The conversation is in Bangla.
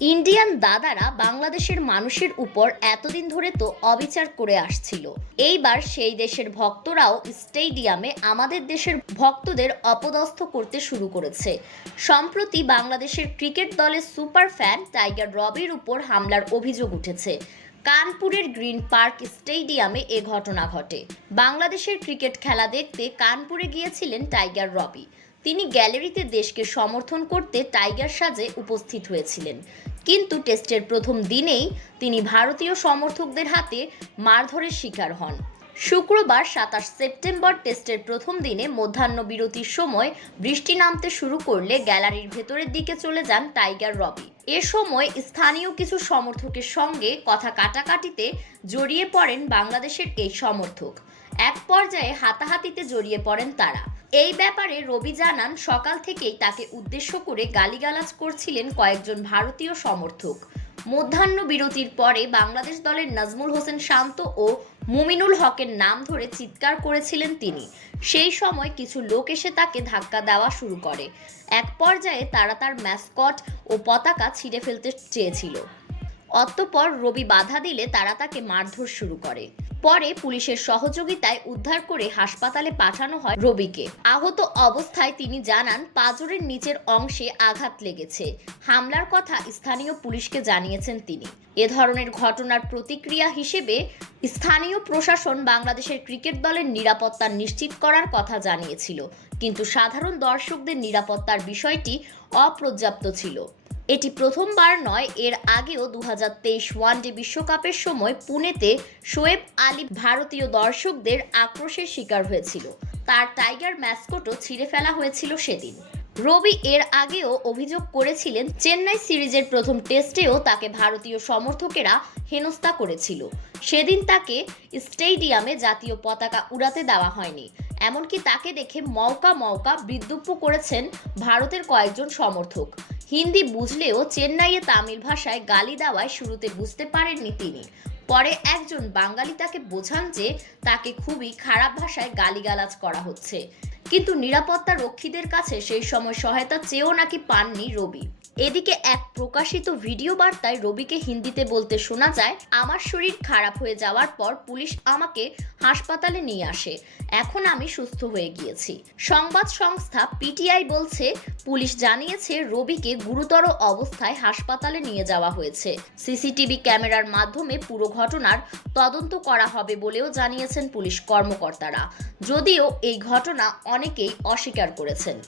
ইন্ডিয়ান দাদারা বাংলাদেশের মানুষের উপর এতদিন ধরে তো অবিচার করে আসছিল। এইবার সেই দেশের ভক্তরাও স্টেডিয়ামে আমাদের দেশের ভক্তদের অপদস্থ করতে শুরু করেছে। সম্প্রতি বাংলাদেশের ক্রিকেট দলের সুপার ফ্যান টাইগার রবির উপর হামলার অভিযোগ উঠেছে। কানপুরের গ্রিন পার্ক স্টেডিয়ামে এ ঘটনা ঘটে। বাংলাদেশের ক্রিকেট খেলা দেখতে কানপুরে গিয়েছিলেন টাইগার রবি। তিনি গ্যালারিতে দেশকে সমর্থন করতে টাইগার সাজে উপস্থিত হয়েছিলেন, কিন্তু টেস্টের প্রথম দিনেই তিনি ভারতীয় সমর্থকদের হাতে মারধরের শিকার হন। শুক্রবার ২৭ সেপ্টেম্বর টেস্টের প্রথম দিনে মধ্যাহ্ন বিরতির সময় বৃষ্টি নামতে শুরু করলে গ্যালারির ভেতরের দিকে চলে যান টাইগার রবি। এ সময় স্থানীয় কিছু সমর্থকের সঙ্গে কথা কাটাকাটিতে জড়িয়ে পড়েন বাংলাদেশের এই সমর্থক। এক পর্যায়ে হাতাহাতিতে জড়িয়ে পড়েন তারা। এই ব্যাপারে রবি জানান, সকাল থেকেই তাকে উদ্দেশ্য করে গালিগালাজ করছিলেন কয়েকজন ভারতীয় সমর্থক। মধ্যাহ্ন বিরতির পরে বাংলাদেশ দলের নাজমুল হোসেন শান্ত ও মুমিনুল হকের নাম ধরে চিৎকার করেছিলেন তিনি। সেই সময় কিছু লোক এসে তাকে ধাক্কা দেওয়া শুরু করে। এক পর্যায়ে তারা তার ম্যাসকট ও পতাকা ছিঁড়ে ফেলতে চেয়েছিল। অতঃপর রবি বাধা দিলে তারা তাকে মারধর শুরু করে। পরে পুলিশের সহযোগিতায় উদ্ধার করে হাসপাতালে পাঠানো হয় রবিকে। আহত অবস্থায় তিনি জানান, পাঁজরের নিচের অংশে আঘাত লেগেছে। হামলার কথা স্থানীয় পুলিশকে জানিয়েছেন তিনি। এ ধরনের ঘটনার প্রতিক্রিয়া হিসেবে স্থানীয় প্রশাসন বাংলাদেশের ক্রিকেট দলের নিরাপত্তা নিশ্চিত করার কথা জানিয়েছিল, কিন্তু সাধারণ দর্শকদের নিরাপত্তার বিষয়টি অপর্যাপ্ত ছিল। এটি প্রথমবার নয়, এর আগেও ২০২৩ ওয়ানডে বিশ্বকাপের সময় পুনেতে শোয়েব আলী ভারতীয় দর্শকদের আক্রোশের শিকার হয়েছিল। তার টাইগার ম্যাসকটও ছিঁড়ে ফেলা হয়েছিল সেদিন। রবি এর আগেও অভিযোগ করেছিলেন, চেন্নাই সিরিজের প্রথম টেস্টেও তাকে ভারতীয় সমর্থকেরা হেনস্থা করেছিল। সেদিন তাকে স্টেডিয়ামে জাতীয় পতাকা উড়াতে দেওয়া হয়নি। এমনকি তাকে দেখে মৌকা বিদ্রূপ করেছেন ভারতের কয়েকজন সমর্থক। হিন্দি বুঝলেও চেন্নাইয়ে তামিল ভাষায় গালি দেওয়ায় শুরুতে বুঝতে পারেননি তিনি। পরে একজন বাঙালি তাকে বোঝান যে তাকে খুবই খারাপ ভাষায় গালিগালাজ করা হচ্ছে, কিন্তু নিরাপত্তা রক্ষীদের কাছে সেই সময় সহায়তা চেয়েও নাকি পাননি রবি। এদিকে এক প্রকাশিত ভিডিও বার্তায় রবিকে হিন্দিতে বলতে শোনা যায়, আমার শরীর খারাপ হয়ে যাওয়ার পর পুলিশ আমাকে হাসপাতালে নিয়ে আসে। এখন আমি সুস্থ হয়ে গিয়েছি। সংবাদ সংস্থা পিটিআই বলছে, পুলিশ জানিয়েছে রবিকে গুরুতর অবস্থায় হাসপাতালে নিয়ে যাওয়া হয়েছে। সিসিটিভি ক্যামেরার মাধ্যমে পুরো ঘটনার তদন্ত করা হবে বলেও জানিয়েছেন পুলিশ কর্মকর্তারা, যদিও এই ঘটনা অনেকেই অস্বীকার করেছেন।